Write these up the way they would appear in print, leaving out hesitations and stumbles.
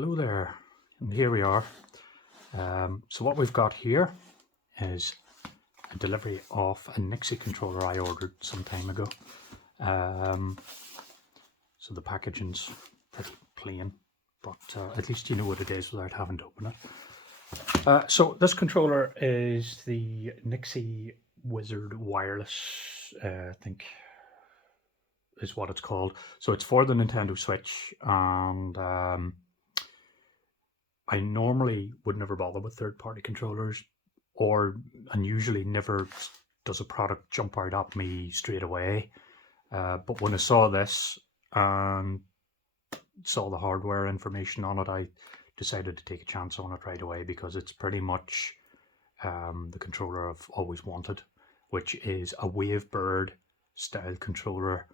Hello there, and here we are. So what we've got here is a delivery of a NYXI controller I ordered some time ago. So the packaging's pretty plain, but at least you know what it is without having to open it. So this controller is the NYXI Wizard Wireless, I think is what it's called. So it's for the Nintendo Switch, and I normally would never bother with third-party controllers, and usually never does a product jump out at me straight away. But when I saw this and saw the hardware information on it, I decided to take a chance on it right away because it's pretty much the controller I've always wanted, which is a Wavebird style controller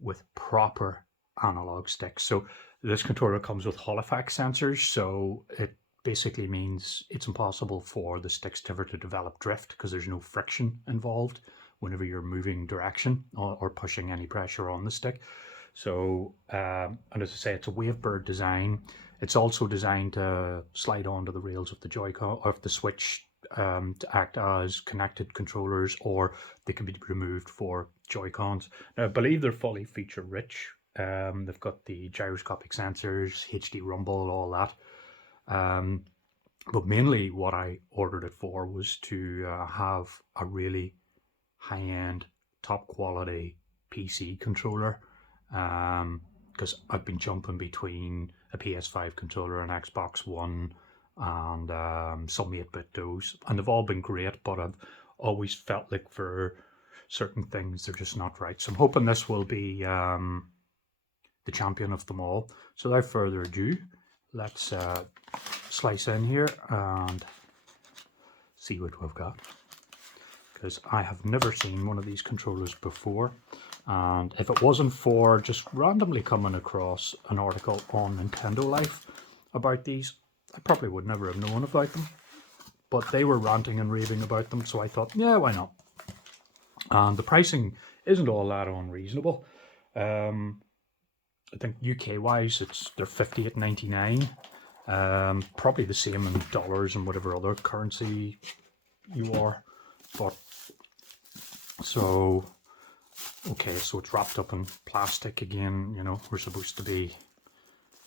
with proper analog sticks. So this controller comes with Hall effect sensors, so it basically means it's impossible for the sticks to ever to develop drift because there's no friction involved whenever you're moving direction or pushing any pressure on the stick. So, and as I say, it's a Wavebird design. It's also designed to slide onto the rails of the Joy-Con of the Switch to act as connected controllers, or they can be removed for Joy-Cons. Now, I believe they're fully feature rich. They've got the gyroscopic sensors, HD rumble, all that. But mainly what I ordered it for was to have a really high-end, top-quality PC controller, because I've been jumping between a PS5 controller, an Xbox One, and some 8-bit DOS, and they've all been great, but I've always felt like for certain things they're just not right. So I'm hoping this will be the champion of them all. So without further ado, let's slice in here and see what we've got, because I have never seen one of these controllers before, and if it wasn't for just randomly coming across an article on Nintendo Life about these, I probably would never have known about them, but they were ranting and raving about them, so I thought, yeah, why not? And the pricing isn't all that unreasonable. I think UK wise they're $58.99, probably the same in dollars and whatever other currency you are. But so okay, so it's wrapped up in plastic again. You know, we're supposed to be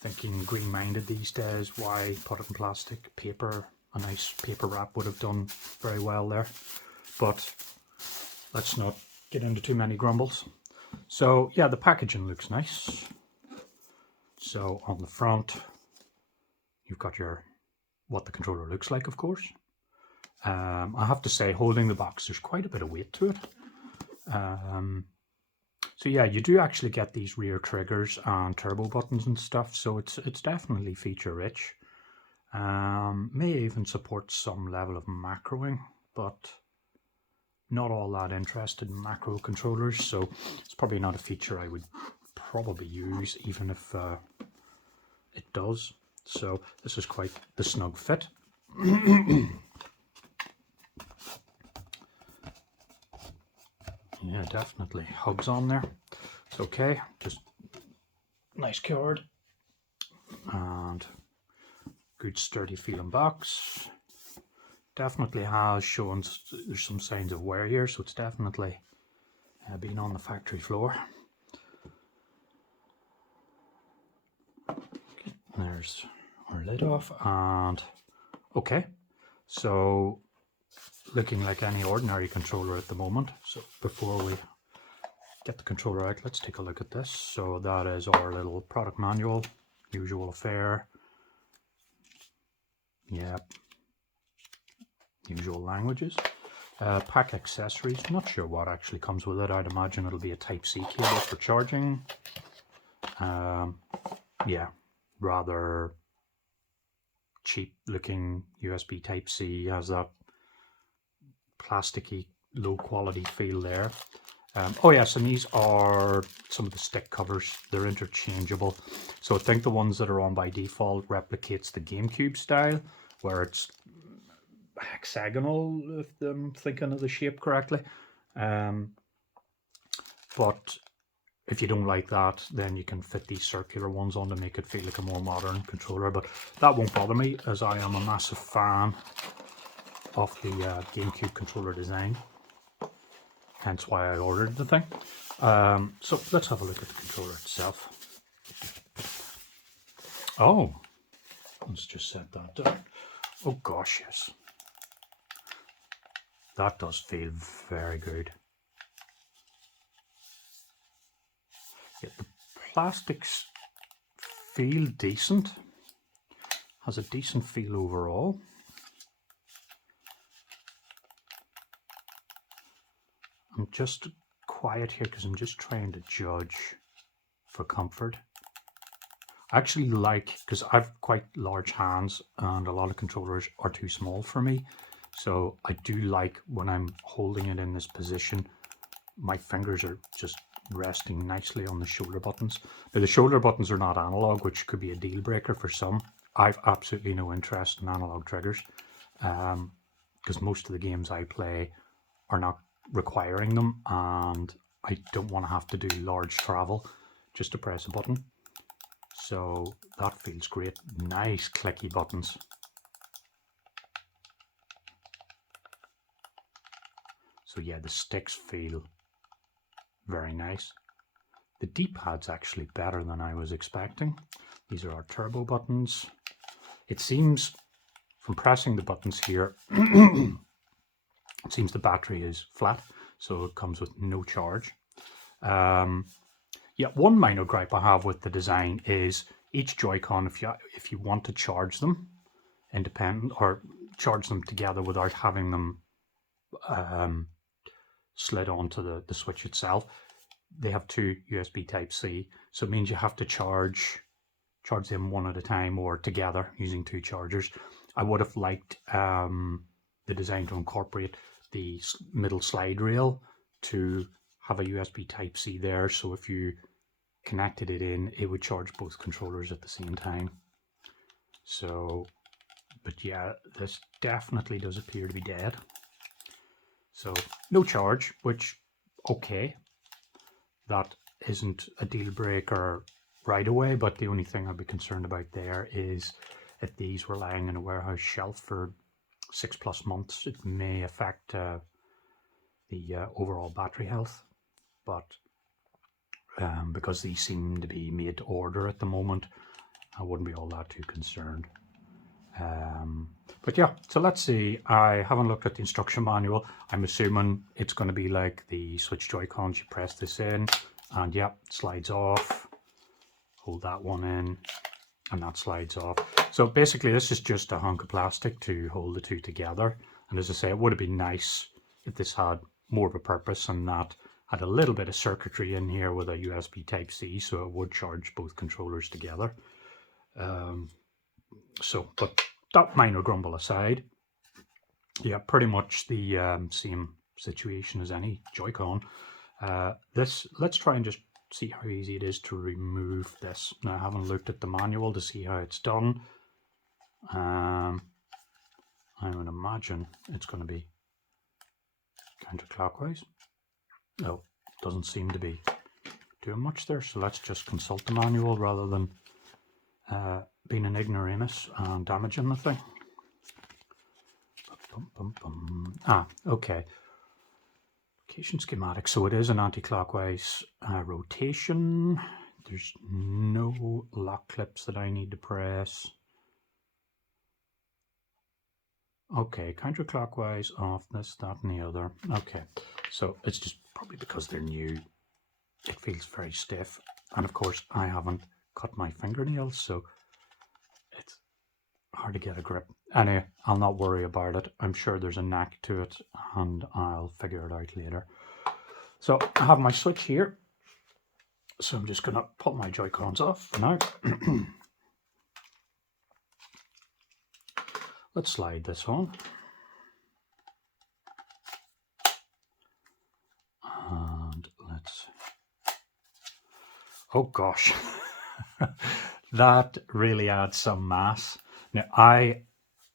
thinking green-minded these days. Why put it in plastic? Paper, a nice paper wrap would have done very well there, but let's not get into too many grumbles. So yeah, the packaging looks nice. So on the front, you've got what the controller looks like, of course. I have to say, holding the box, there's quite a bit of weight to it. So yeah, you do actually get these rear triggers and turbo buttons and stuff, so it's definitely feature rich. May even support some level of macroing, but not all that interested in macro controllers, so it's probably not a feature I would probably use, even if it does. So this is quite the snug fit. Yeah, definitely hugs on there. It's okay, just nice card and good sturdy feeling box. Definitely has shown there's some signs of wear here, so it's definitely been on the factory floor. Okay, there's our lid off, and okay, so looking like any ordinary controller at the moment. So before we get the controller out, let's take a look at this. So that is our little product manual, usual affair. Yep, usual languages. Pack accessories, not sure what actually comes with it. I'd imagine it'll be a Type-C cable for charging. Yeah, rather cheap looking USB Type-C, has that plasticky low quality feel there. Oh yes, and these are some of the stick covers. They're interchangeable, so I think the ones that are on by default replicates the GameCube style, where it's hexagonal, if I'm thinking of the shape correctly. But if you don't like that, then you can fit these circular ones on to make it feel like a more modern controller, but that won't bother me as I am a massive fan of the GameCube controller design, hence why I ordered the thing. So let's have a look at the controller itself. Oh, let's just set that down. Oh gosh, yes. That does feel very good. Yeah, the plastics feel decent. Has a decent feel overall. I'm just quiet here because I'm just trying to judge for comfort. I actually like, because I've quite large hands and a lot of controllers are too small for me. So I do like when I'm holding it in this position, my fingers are just resting nicely on the shoulder buttons. Now the shoulder buttons are not analog, which could be a deal breaker for some. I've absolutely no interest in analog triggers because most of the games I play are not requiring them, and I don't want to have to do large travel just to press a button. So that feels great. Nice clicky buttons. So yeah, the sticks feel very nice. The D-pad's actually better than I was expecting. These are our turbo buttons. It seems from pressing the buttons here, it seems the battery is flat, so it comes with no charge. Yeah, one minor gripe I have with the design is each Joy-Con, if you want to charge them independent or charge them together without having them slid onto the Switch itself, they have two USB Type-C, so it means you have to charge them one at a time or together using two chargers. I would have liked the design to incorporate the middle slide rail to have a USB Type-C there, so if you connected it in, it would charge both controllers at the same time. So, but yeah, this definitely does appear to be dead. So no charge, which, okay, that isn't a deal breaker right away, but the only thing I'd be concerned about there is if these were lying in a warehouse shelf for 6+ months, it may affect the overall battery health. But because these seem to be made to order at the moment, I wouldn't be all that too concerned. But yeah, so let's see. I haven't looked at the instruction manual. I'm assuming it's going to be like the Switch Joy-Cons. You press this in and yeah, slides off. Hold that one in and that slides off. So basically this is just a hunk of plastic to hold the two together. And as I say, it would have been nice if this had more of a purpose and that had a little bit of circuitry in here with a USB Type-C, so it would charge both controllers together. But that minor grumble aside, yeah, pretty much the same situation as any Joy-Con. Let's try and just see how easy it is to remove this. Now, I haven't looked at the manual to see how it's done. I would imagine it's going to be counterclockwise. No, doesn't seem to be doing much there, so let's just consult the manual rather than being an ignoramus and damaging the thing. Okay. Location schematic. So it is an anti-clockwise rotation. There's no lock clips that I need to press. Okay, counterclockwise, off, this, that, and the other. Okay, so it's just probably because they're new. It feels very stiff. And of course, I haven't cut my fingernails, so it's hard to get a grip. Anyway, I'll not worry about it. I'm sure there's a knack to it, and I'll figure it out later. So I have my Switch here. So I'm just going to pull my Joy-Cons off for now. Let's slide this on. And let's... Oh gosh. That really adds some mass. Now, I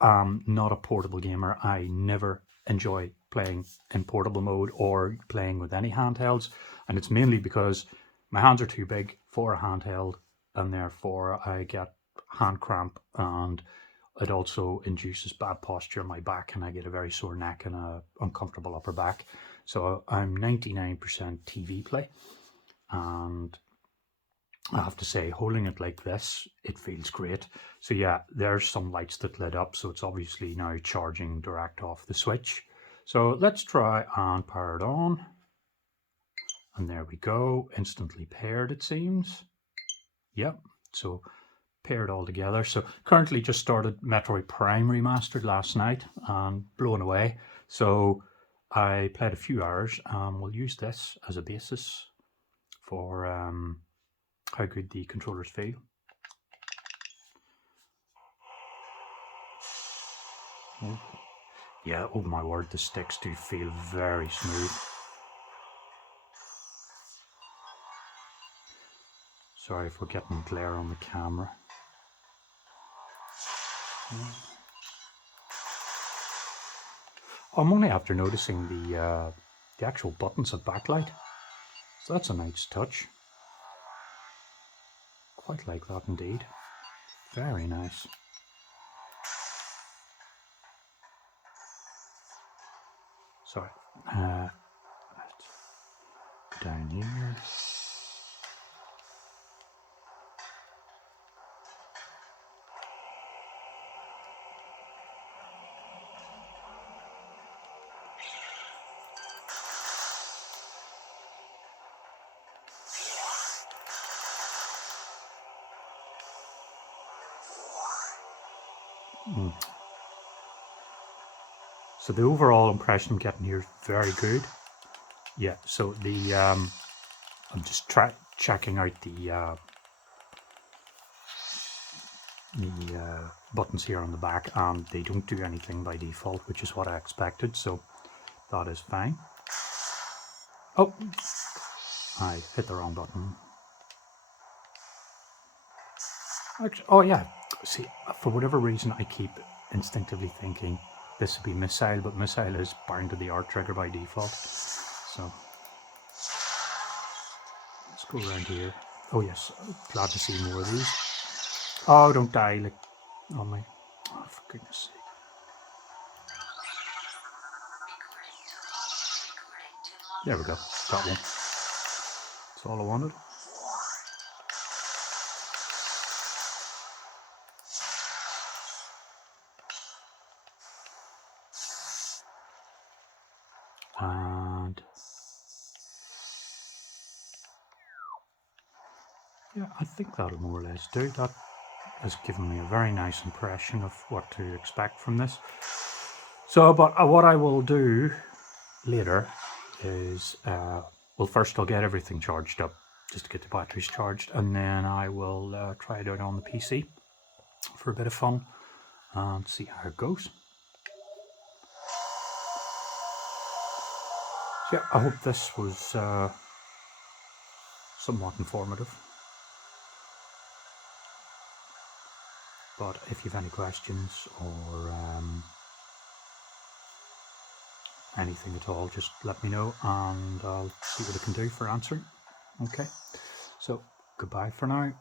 am not a portable gamer. I never enjoy playing in portable mode or playing with any handhelds. And it's mainly because my hands are too big for a handheld, and therefore I get hand cramp, and it also induces bad posture in my back, and I get a very sore neck and a uncomfortable upper back. So I'm 99% TV play, and I have to say, holding it like this, it feels great. So yeah, there's some lights that lit up, so it's obviously now charging direct off the switch. So let's try and power it on. And there we go, instantly paired it seems. Yep, so paired all together. So currently just started Metroid Prime Remastered last night and blown away. So I played a few hours, and we'll use this as a basis for how good the controllers feel. Yeah, oh my word, the sticks do feel very smooth. Sorry if we're getting glare on the camera. I'm only after noticing the actual buttons have backlight, so that's a nice touch. Quite like that indeed. Very nice. Sorry. Let's go down here. So the overall impression I'm getting here is very good. Yeah, so the I'm just checking out the buttons here on the back, and they don't do anything by default, which is what I expected, so that is fine. Oh, I hit the wrong button. Actually, oh yeah, see, for whatever reason I keep instinctively thinking this would be missile, but missile is bound to the R trigger by default. So let's go around here. Oh yes, glad to see more of these. Oh, don't die, like, oh my, oh for goodness sake. There we go, got one. That's all I wanted. And yeah, I think that'll more or less do. That has given me a very nice impression of what to expect from this. So, but what I will do later is, well, first I'll get everything charged up just to get the batteries charged, and then I will try it out on the PC for a bit of fun and see how it goes. So yeah, I hope this was somewhat informative. But if you have any questions or anything at all, just let me know and I'll see what I can do for answering. Okay, so goodbye for now.